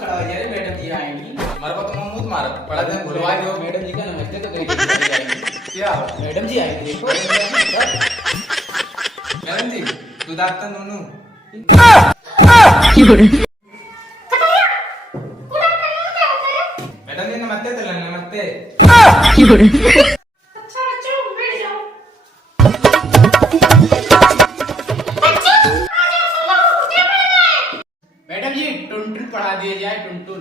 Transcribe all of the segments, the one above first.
खड़ा हो जाए मैडम जी आएंगी। हमारे को तो मुंह मार पड़ा दे बुलवा दो। मैडम जी का नमस्ते तो कहीं क्या मैडम जी आएंगे देखो। मैडम जी तू दाता नूनू मैडम जी नमस्ते तो नमस्ते। मैडम जी टुनटुन पढ़ा दिया जाए टुनटुन।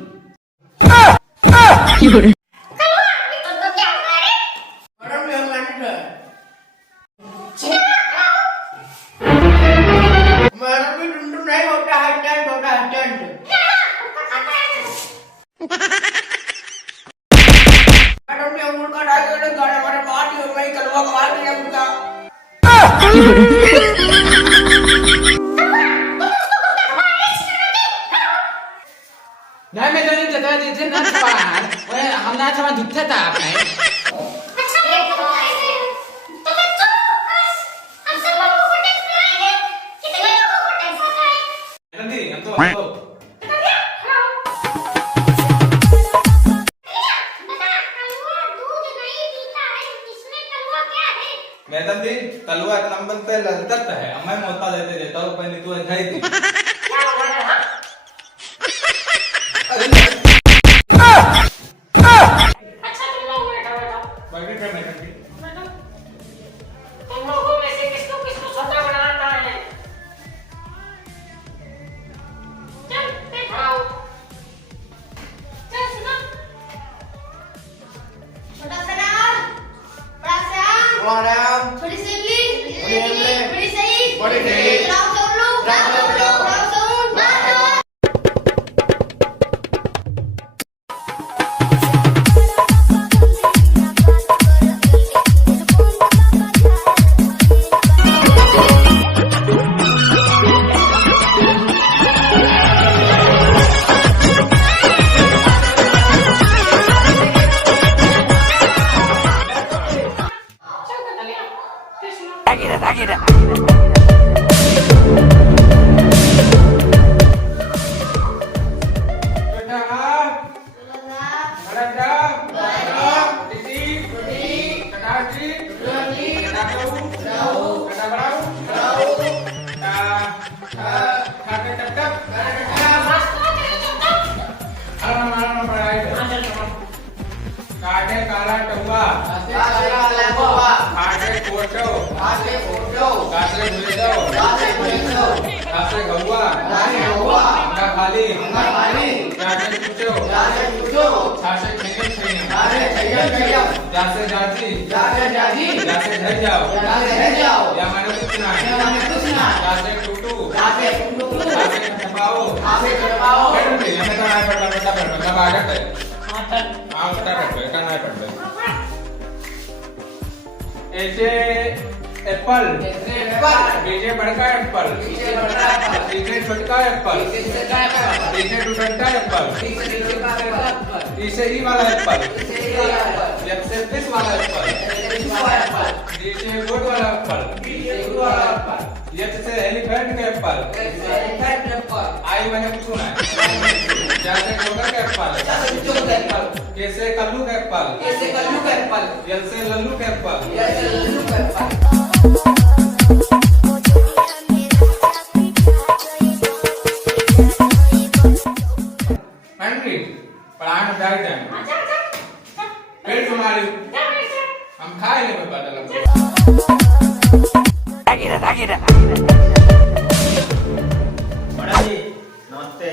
मैडम भी टुनटुन नहीं होता है टेंट होता है टेंट। मैडम ने अंगूर का डाल के गाने हमारे बात ही मैं कलवा कमाल नहीं अंगूर का। नहीं मैं तो नहीं जता देते ना पार वो हम ना चला दुखता था आपने। मैडम जी हम तो मैडम जी तलवा एक नंबर पे लगता है मैं मोता देता हूँ पहले तू खाई थी। काटे काला टुआ काटे फोटो काटे भुलेदो काटे गौवा अंगा खाली काटे चुचो छासे खेने जासे जाजी जासे धर जाओ या मैंने कुछ ना जासे टूटू जासे खटपाओ मैडम जी हमें तो ना पड़ता मतलब आगत है हाँ फटाफट बेटा ना पड़ ऐसे एप्पल बीजे बड़का एप्पल बीजे छोटका एप्पल बीजे टूटता एप्पल इसे ही वाला एप्पल जब से दिस वाला एप्पल बीजे गोट वाला एप्पल जब से एलिफेंट का एप्पल आई मैंने कुछ सुना है जैसे जोकर का एप्पल कैसे कल्लू का एप्पल यल से लल्लू का एप्पल मैंने पढ़ाने बैठ जाए फिर तुम्हारी हम खाए नहीं पता लगा बड़ा जी नमस्ते।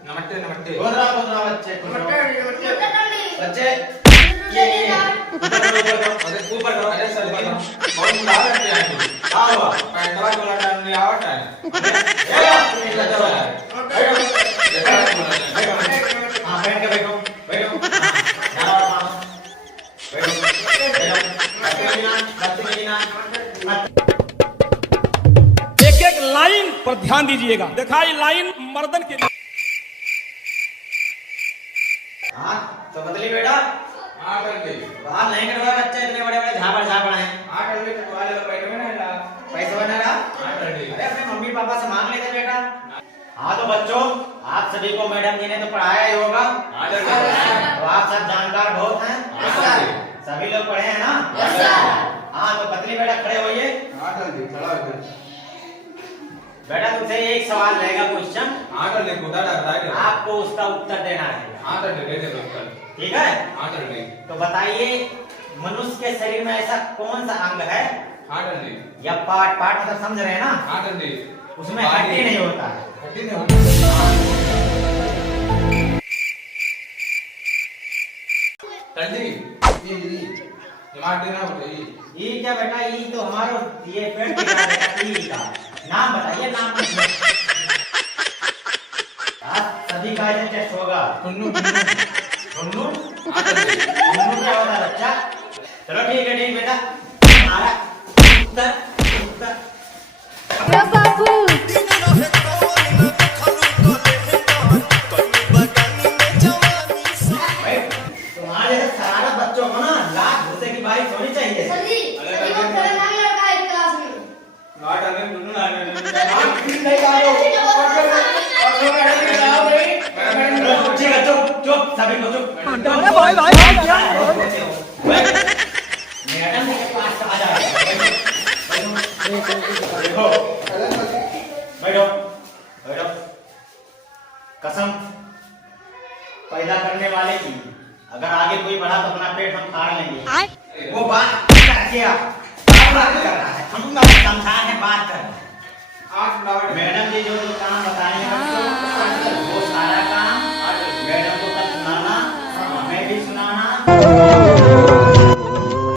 नमस्ते नमस्ते बच्चे अरे ऊपर करो अरे सर बहुत बुला रहे हैं क्या हुआ पैंटवा वाला टाइम नहीं आवा टाइम हाँ बैठ के बैठो बैठो बैठो एक एक लाइन पर ध्यान दीजिएगा। देखा ये लाइन मर्दन के लिए। हाँ तो बदली बेटा। हाँ कर ली। बाहर नहीं कटवा बच्चे, इतने बड़े बड़े झापड़ हैं। हाँ कर ली, कटवा ले, पैसे में नहीं ला। पैसे बना रहा। हाँ कर ली। अरे अपने मम्मी पापा से मांग लेते बेटा। हाँ तो बच्चों, आप सभी को मैडम जी ने तो पढ़ाया ही होगा। हाँ कर ली। तो आप सब जानकार बहुत हैं। हाँ कर ली। सभी लोग पढ़े हैं ना? हाँ तो पतली बेटा खड़े होइए। हाँ कर ली, खड़ा हो गया। बेटा तुमसे एक सवाल रहेगा, क्वेश्चन। हाँ कर ली, खुदा डरता है। आपको उसका उत्तर देना है। हाँ कर ली, दे दे उत्तर। ठीक है? हाँ कर ली। तो बताइए, मनुष्य के शरीर में ऐसा कौन सा अंग है हाँ कर ली। या पार्ट मतलब समझ रहे हैं ना? हाँ कर ली। उसमें हड्डी नहीं होता है। हड्डी नहीं होता। कर ली। दिमाग देना होता है। ये क्या बेटा, ये तो हमारा ये पेड़ की बात है, ई का नाम बताइए, नाम सभी का ये टेस्ट होगा। टुन्नू। टुन्नू हाँ कर ली। टुन्नू क्या होता है बच्चा? चलो ठीक है बेटा, हमारा उत्तर तुम्हारे जैसे शरारत बच्चों को ना लाख घुसे की बारिश होनी चाहिए। ना डाले, टुन्नू ना डाले। ठीक है, चुप चुप सभी को चुप। मैडम के पास आ जाओ। देखो, बैठो बैठो। कसम पैदा करने वाले की, अगर आगे कोई बढ़ा तो अपना पेट हम फाड़ लेंगे। वो बात किया, बात कर रहा है, हम समझा है, बात कर। मैडम जी जो जो काम बताएंगे वो सारा काम मैडम को कल सुनाना, मैं भी सुनाना।